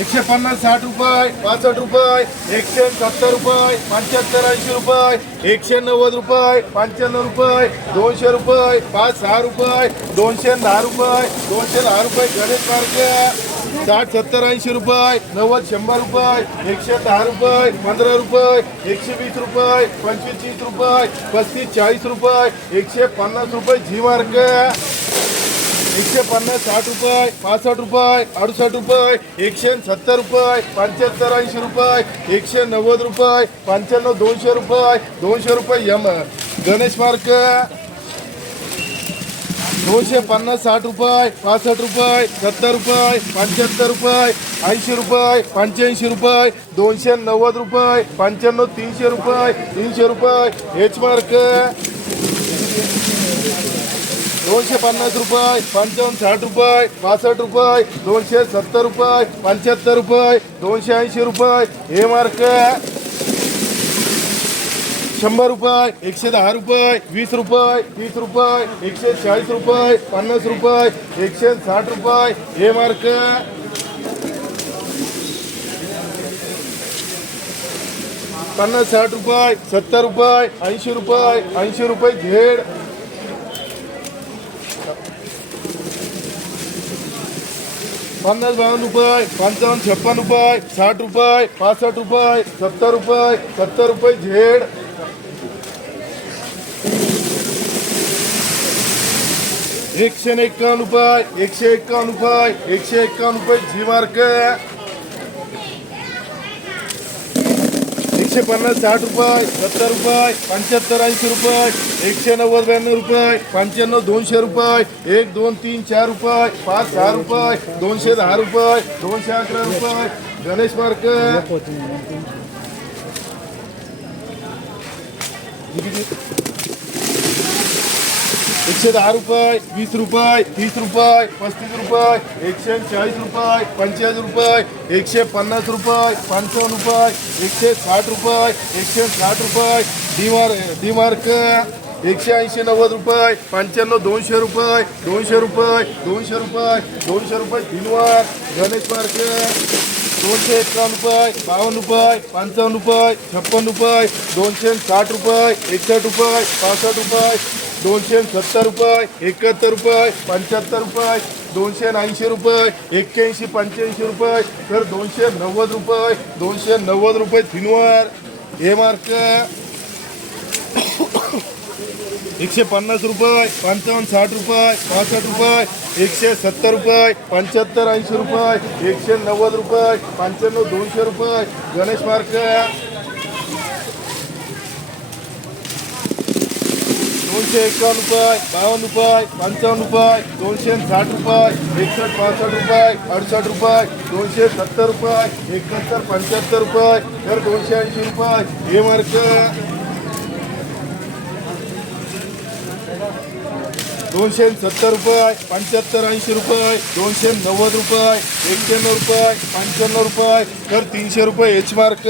एकशे पन्नास साठ रुपये पासष्ट रुपये एकशे सत्तर रुपये पंच्याहत्तर ऐंशी रुपये एकशे नव्वद रुपये पंच्याण्णव रुपये दोनशे रुपये पाच सहा रुपये दोनशे दहा रुपये दोनशे दहा रुपये गणेश मार्ग. साठ सत्तर ऐंशी रुपये नव्वद शंभर रुपये एकशे दहा रुपये पंधरा रुपये एकशे वीस रुपये पंचवीस तीस रुपये पस्तीस चाळीस रुपये एकशे पन्नास रुपये झी मार्ग. एकशे पन्नास साठ रुपये पासष्ट रुपये अडुसष्ट रुपये एकशे सत्तर रुपये पंच्याहत्तर ऐंशी रुपये एकशे नव्वद रुपये पंच्याण्णव दोनशे रुपये दोनशे रुपये यम. गणेश मार्क. दोनशे पन्नास साठ रुपये पासष्ट रुपये सत्तर रुपये पंच्याहत्तर रुपये ऐंशी रुपये पंच्याऐंशी रुपये दोनशे नव्वद रुपये पंच्याण्णव तीनशे रुपये तीनशे रुपये. एच मार्क दोनशे पन्नास रुपये पंचावन्न साठ रुपये पासष्ट रुपये दोनशे सत्तर रुपये पंच्याहत्तर रुपये दोनशे ऐंशी रुपये. हे मार्क शंभर रुपये एकशे दहा रुपये वीस रुपये तीस रुपये एकशे चाळीस रुपये पन्नास रुपये एकशे साठ रुपये. हे मार्क पन्नास साठ रुपये सत्तर रुपये ऐंशी रुपये ऐंशी रुपये झेड पन्नास बावन्न रुपये पंचावन्न छप्पन रुपये साठ रुपये पासष्ट रुपये सत्तर रुपये सत्तर रुपये झेड एकशे एक्कावन्न रुपये एकशे एक्कावन्न रुपये एकशे एक्कावन्न रुपये झी मार्क एकशे पन्नास साठ रुपये सत्तर रुपये पंच्याहत्तर ऐंशी रुपये एकशे नव्वद ब्याण्णव रुपये पंच्याण्णव दोनशे रुपये एक दोन तीन चार रुपये पाच सहा रुपये दोनशे दहा रुपये दोनशे अकरा रुपये गणेश मार्क एकशे दहा रुपये वीस रुपये तीस रुपये पस्तीस रुपये एकशे चाळीस रुपये पंचेचाळीस रुपये एकशे पन्नास रुपये पंचावन्न रुपये एकशे साठ रुपये एकशे साठ रुपये डीमार डीमार्क एकशे ऐंशी नव्वद रुपये पंच्याण्णव दोनशे रुपये दोनशे रुपये दोनशे रुपये दोनशे रुपये तीनवार गणेश पार्क दोनशे एकावन्न रुपये बावन्न रुपये पंचावन्न रुपये छप्पन रुपये दोनशे साठ रुपये एकसष्ट रुपये पासष्ट रुपये दोनशे सत्तर रुपये एकाहत्तर रुपये पंच्याहत्तर रुपये दोनशे ऐंशी रुपये एक्क्याऐंशी पंच्याऐंशी रुपये तर दोनशे नव्वद रुपये दोनशे नव्वद रुपये थिनवर हे मार्क. एकशे पन्नास रुपये पंचावन्न साठ रुपये पासष्ट रुपये एकशे सत्तर रुपये पंच्याहत्तर ऐंशी रुपये एकशे नव्वद रुपये पंच्याण्णव दोनशे रुपये. गणेश मार्क. दोनशे एकावन्न रुपये बावन्न रुपये पंचावन्न रुपये दोनशे साठ रुपये एकसष्ट पासष्ट रुपये अडसष्ट रुपये दोनशे सत्तर रुपये एकाहत्तर पंच्याहत्तर रुपये तर दोनशे ऐंशी रुपये. हे मार्क. दोनशे सत्तर रुपये पंच्याहत्तर ऐंशी रुपये दोनशे नव्वद रुपये एक्क्याण्णव रुपये पंच्याण्णव रुपये तर तीनशे रुपये एच मार्क.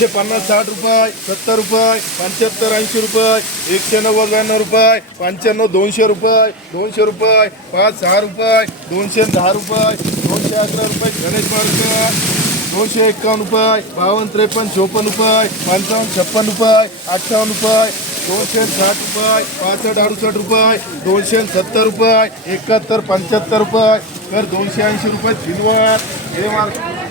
एकशे पन्नास साठ रुपये सत्तर रुपये पंच्याहत्तर ऐंशी रुपये एकशे नव्वद ब्याण्णव रुपये पंच्याण्णव दोनशे रुपये दोनशे रुपये पाच सहा रुपये दोनशे दहा रुपये दोनशे अकरा रुपये गणेश मार्ग दोनशे एकावन्न रुपये बावन्न त्रेपन्न चोपन्न रुपये पंचावन्न छप्पन रुपये अठ्ठावन्न रुपये दोनशे साठ रुपये पासष्ट अडुसष्ट रुपये दोनशे सत्तर रुपये एकाहत्तर पंच्याहत्तर रुपये तर दोनशे ऐंशी रुपये सिल्वर हे मार्ग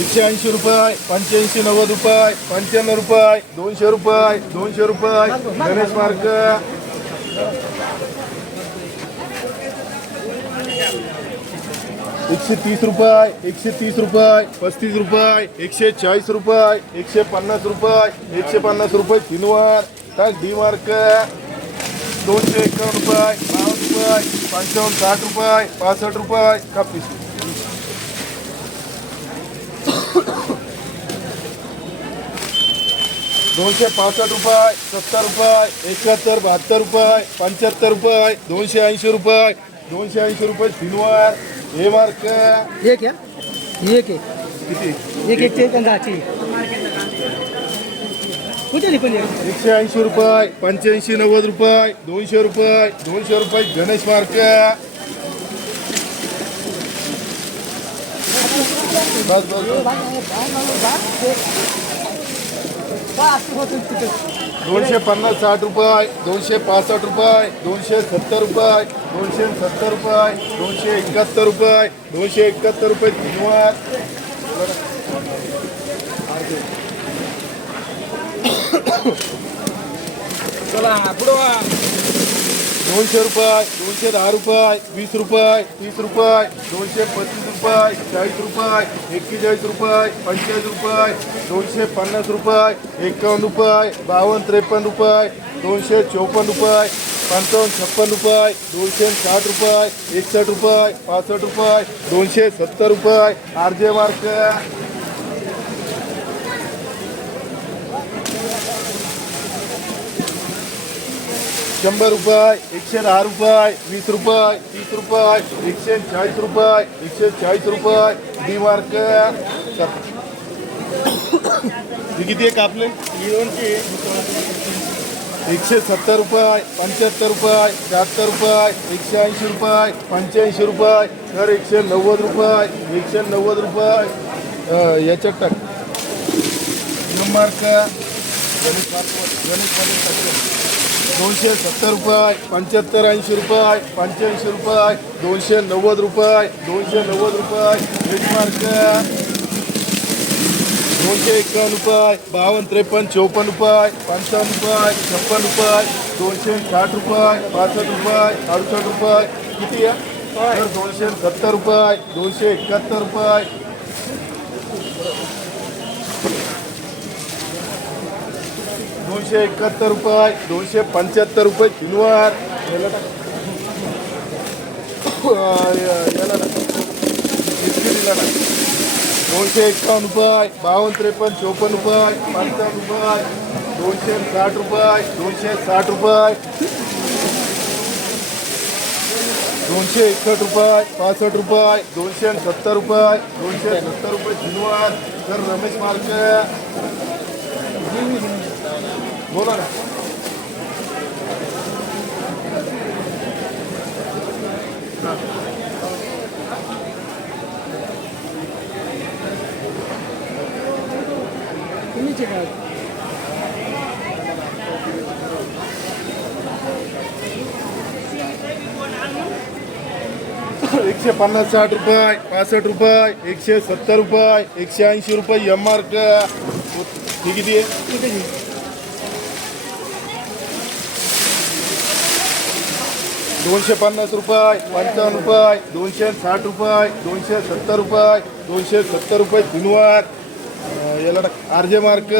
एकशे ऐंशी रुपये, पंच्याऐंशी, नव्वद रुपये, पंच्याण्णव रुपये, दोनशे रुपये दोनशे रुपये. गणेश मार्ग एकशे तीस रुपये, एकशे तीस रुपये, पस्तीस रुपये, एकशे चाळीस रुपये, एकशे पन्नास रुपये, एकशे पन्नास रुपये तीनवार. टाक डी मार्क. दोनशे एकावन्न रुपये, बावन्न रुपये, पंचावन्न साठ रुपये, पासष्ट रुपये कापीस दोनशे पासष्ट रुपये सत्तर रुपये एकाहत्तर बहात्तर रुपये पंच्याहत्तर रुपये दोनशे ऐंशी रुपये दोनशे ऐंशी रुपये सिल्वर हे मार्क. या एक एक किती? एक एक ते दहाची. एकशे ऐंशी रुपये पंच्याऐंशी नव्वद रुपये दोनशे रुपये दोनशे रुपये गणेश मार्क. बस बस. दोनशे पन्नास साठ रुपये दोनशे पासष्ट रुपये दोनशे सत्तर रुपये दोनशे सत्तर रुपये दोनशे एकाहत्तर रुपये दोनशे एकाहत्तर रुपये धन्यवाद. चला पुढं दोनशे रुपये दोनशे दहा रुपये वीस रुपये तीस रुपये दोनशे पस्तीस रुपये चाळीस रुपये एक्केचाळीस रुपये पंचेचाळीस रुपये दोनशे पन्नास रुपये एकावन्न रुपये बावन्न त्रेपन्न रुपये दोनशे चौपन्न रुपये पंचावन्न छप्पन रुपये दोनशे साठ रुपये एकसष्ट रुपये पासष्ट रुपये दोनशे सत्तर रुपये आर जे मार्क. शंभर रुपये एकशे दहा रुपये वीस रुपये तीस रुपये एकशे चाळीस रुपये एकशे चाळीस रुपये डी मार्क हे किती एक कापले? एकशे सत्तर रुपये पंच्याहत्तर रुपये शहात्तर रुपये एकशे ऐंशी रुपये पंच्याऐंशी रुपये तर एकशे नव्वद रुपये एकशे नव्वद रुपये. याच्यात टाक. मार्क गणेश गणेश दोनशे सत्तर रुपये पंच्याहत्तर ऐंशी रुपये पंच्याऐंशी रुपये दोनशे नव्वद रुपये दोनशे नव्वद रुपये एक मार्क दोनशे एकावन्न रुपये बावन्न त्रेपन्न चौपन्न रुपये पंचावन्न रुपये छप्पन रुपये दोनशे साठ रुपये पासष्ट रुपये अडुसष्ट रुपये. किती आहे? दोनशे सत्तर रुपये दोनशे एकाहत्तर रुपये दोनशे एकाहत्तर रुपये दोनशे पंच्याहत्तर रुपये किलोवर याला याला दोनशे एकावन्न रुपये बावन्न त्रेपन्न चौपन्न रुपये पंचावन्न रुपये दोनशे साठ रुपये दोनशे साठ रुपये दोनशे एकसष्ट रुपये पासष्ट रुपये दोनशे सत्तर रुपये दोनशे सत्तर रुपये किलोवार तर रमेश मार्क बोला ना. एकशे पन्नास साठ रुपये पासष्ट रुपये एकशे सत्तर रुपये एकशे ऐंशी रुपये एम मार्क हे किती आहे. दोनशे पन्नास रुपये पंचावन्न रुपये दोनशे साठ रुपये दोनशे सत्तर रुपये दोनशे सत्तर रुपये तीनवार याला आर जे मार्क.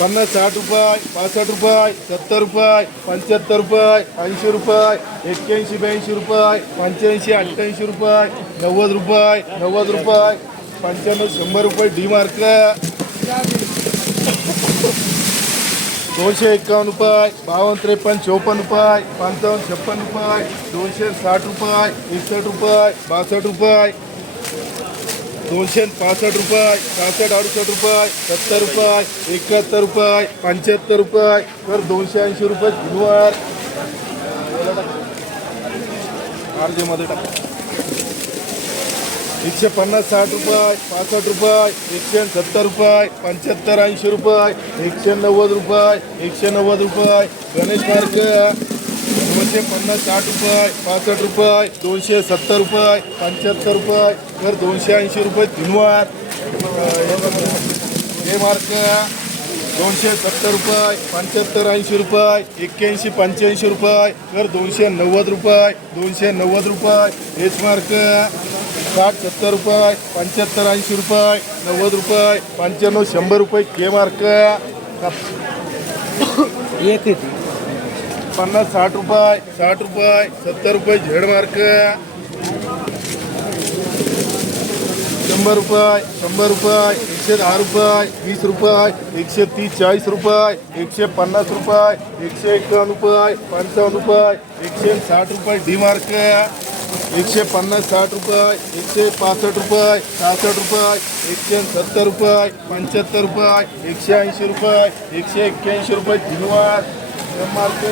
पन्नास साठ रुपये पासष्ट रुपये सत्तर रुपये पंच्याहत्तर रुपये ऐंशी रुपये एक्क्याऐंशी ब्याऐंशी रुपये पंच्याऐंशी अठ्ठ्याऐंशी रुपये नव्वद रुपये नव्वद रुपये पंच्याण्णव शंभर रुपये डी मार्क. दोनशे एकावन्न रुपये बावन्न त्रेपन्न चौपन्न रुपये पंचावन्न छप्पन रुपये दोनशे साठ रुपये एकसष्ट रुपये बासष्ट रुपये दोनशे पासष्ट रुपये सहासष्ट अडुसष्ट रुपये सत्तर रुपये एकाहत्तर रुपये पंच्याहत्तर रुपये तर दोनशे ऐंशी रुपये किलोवर. आर टाका. एकशे पन्नास साठ रुपये पासष्ट रुपये एकशे सत्तर रुपये पंच्याहत्तर ऐंशी रुपये एकशे नव्वद रुपये एकशे नव्वद रुपये. गणेश मार्ग दोनशे पन्नास साठ रुपये पासष्ट रुपये दोनशे सत्तर रुपये पंच्याहत्तर रुपये तर दोनशे ऐंशी रुपये तीनवार हे मार्क दोनशे सत्तर रुपये पंच्याहत्तर ऐंशी रुपये एक्क्याऐंशी पंच्याऐंशी रुपये तर दोनशे नव्वद रुपये दोनशे नव्वद रुपये. हेच मार्क साठ सत्तर रुपये पंच्याहत्तर ऐंशी रुपये नव्वद रुपये पंच्याण्णव शंभर रुपये के मार्क. एक येते पन्नास साठ रुपये साठ रुपये सत्तर रुपये झेड मार्क. शंभर रुपये शंभर रुपये एकशे दहा रुपये वीस रुपये एकशे तीस चाळीस रुपये एकशे पन्नास रुपये एकशे एकावन्न रुपये पंचावन्न रुपये एकशे साठ रुपये डी मार्क. एकशे पन्नास साठ रुपये एकशे पासष्ट रुपये सहासष्ट रुपये एकशे सत्तर रुपये पंच्याहत्तर रुपये एकशे ऐंशी रुपये एकशे एक्क्याऐंशी रुपये धन्यवाद मार्क